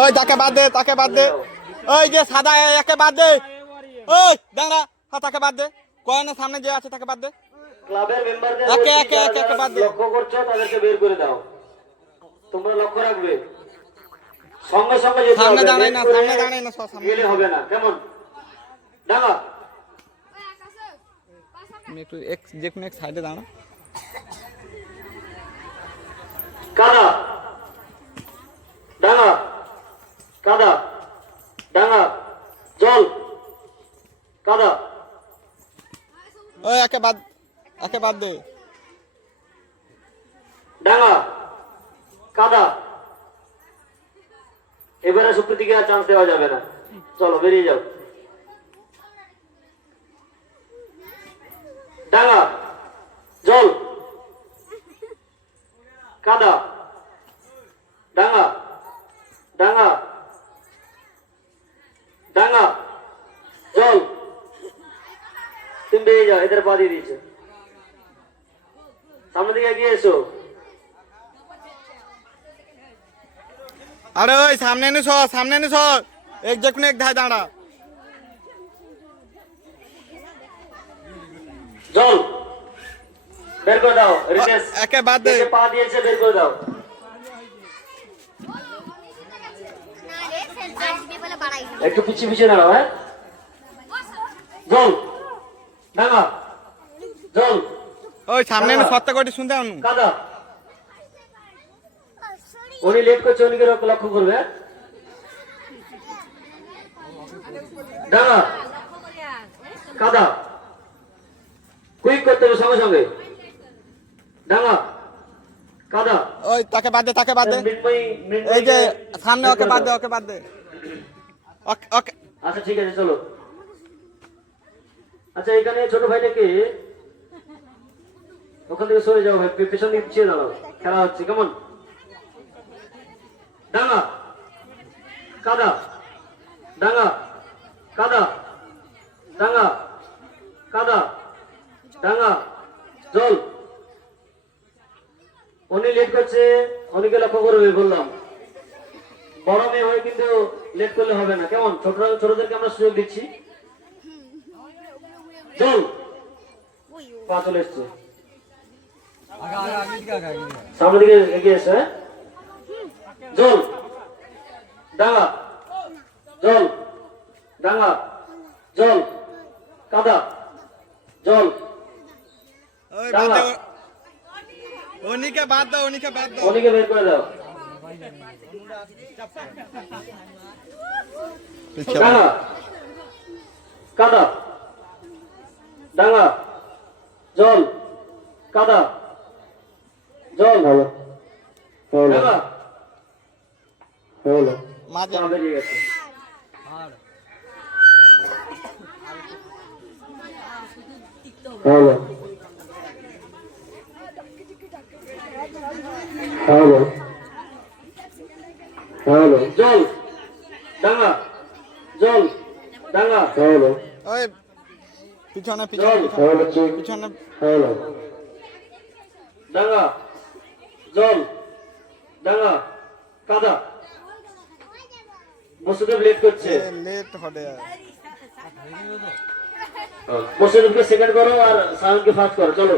ওই তাকে বাদ দে, তাকে বাদ দে। ওই যে সাদা একে বাদ দে। ওই দাঁড়া, হ্যাঁ তাকে বাদ দে। কয়নের সামনে যে আছে তাকে বাদ দে। ক্লাবের মেম্বারদের একে বলছি, একে যারা একে একে যারা বাদ দে। লক্ষ্য করছো তাদেরকে বের করে দাও। তোমরা লক্ষ্য রাখবে, সঙ্গে সঙ্গে যেতে সামনে হবে, দাঁড়াই লেট না, করে সামনে দাঁড়াই না, সব সামনে গেলে হবে না। কেমন ডাঙা তুমি একটু এক যে কোনো এক সাইডে দাঁড়া। কাদা ডাঙা, কাদা ডাঙা, জল কাদা। ওই একে বাদ, একে বাদ দে। ডাঙা কাদা। এবারে সুপ্রীতিকে আর চান্স দেওয়া যাবে না, চলো বেরিয়ে যাও। ডাঙা জল কাদা, ডাঙা ডাঙা ডাঙা জল। তুমি বেরিয়ে যাও, এদের পা দিয়ে দিয়েছে। সামনে দিকে এগিয়ে এসো। আরে ওই সামনে নে সর, সামনে নে সর। এক যে কোনো এক ধায় দাঁড়া। জল বের করে দাও। রিতেশ একে বাদ দে। পা দিয়েছে, বের করে দাও। একটু পিছিয়ে পিছিয়ে দাঁড়াও। হ্যাঁ জল ডাঙা জল ওই সামনে নে সত্য করে শুনতে আনু। কাদা। উনি লেট করছে, উনিকে লক্ষ্য করবে। হ্যাঁ? ডাঙা কাদা, কুইক করতে হবে সঙ্গে সঙ্গে। ডাঙা কাদা। ওই তাকে বাদ দে, তাকে বাদ দে। এই যে সামনে ওকে বাদ দে, ওকে বাদ দে। ওকে ওকে। আচ্ছা ঠিক আছে চলো। আচ্ছা এখানে ছোট ভাইটাকে ওখান থেকে সরে যাও ভাই, পেছন দিকে পিছিয়ে দাঁড়াও, খেলা হচ্ছে। কেমন ডাঙা কাদা, ডাঙা কাদা, ডাঙা কাদা, ডাঙা জল। উনি লেট করছে, উনিকে লক্ষ্য করবে বললাম। বড় মেয়ে হয়ে কিন্তু লেট করলে হবে না। কেমন ছোটদেরকে আমরা সুযোগ দিচ্ছি। জল পা চলে এসছে, সামনের দিকে এগিয়ে এসে। জল ডাঙা জল, ডাঙা জল, কাদা জল, ওই বাদ দে। উনিকে বাদ দাও, উনিকে বাদ দাও। উনিকে বের করে দাও। ডাঙা কাদা, ডাঙা জল, কাদা জল, ডাঙা মাঝে বেরিয়ে গেছে। হ্যালো হ্যালো হ্যালো জল ডাঙা জল, ডাঙা হ্যালো। ওই পিছনে পিছনে পিছনে। হ্যালো ডাঙা জল, ডাঙা কাদা। বসুদেব লেট করছে, লেট হবে। বসুদেবকে সেকেন্ড করো আর সায়নকে ফার্স্ট করো। চলো